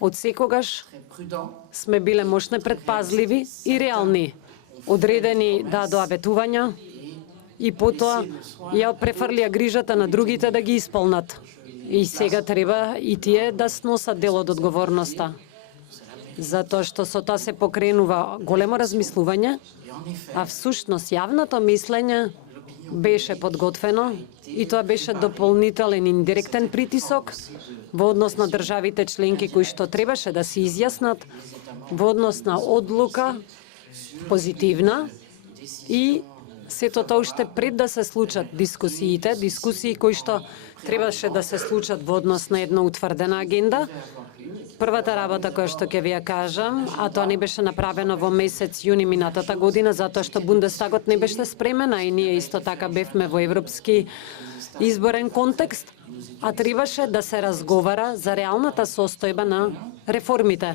Од секогаш très prudents. сме биле мощно предпазливи и реални, одредени да до абетувања и потоа ја префрлија грижата на другите да ги исполнат. И сега треба и тие да сносат дел од одговорноста. Затоа што со тоа се покренува големо размислување, а всушност јавното мислење беше подготвено и тоа беше дополнителен индиректен притисок во однос на државите членки кои што требаше да се изјаснат во однос на одлука позитивна и сето тоа уште пред да се случат дискусии кои што требаше да се случат во однос на една утврдена агенда. Првата работа која што ќе ви ја кажам, а тоа не беше направено во месец јуни минатата година, затоа што Бундестагот не беше спремен, а и ние исто така бевме во европски изборен контекст, а требаше да се разговара за реалната состојба на реформите.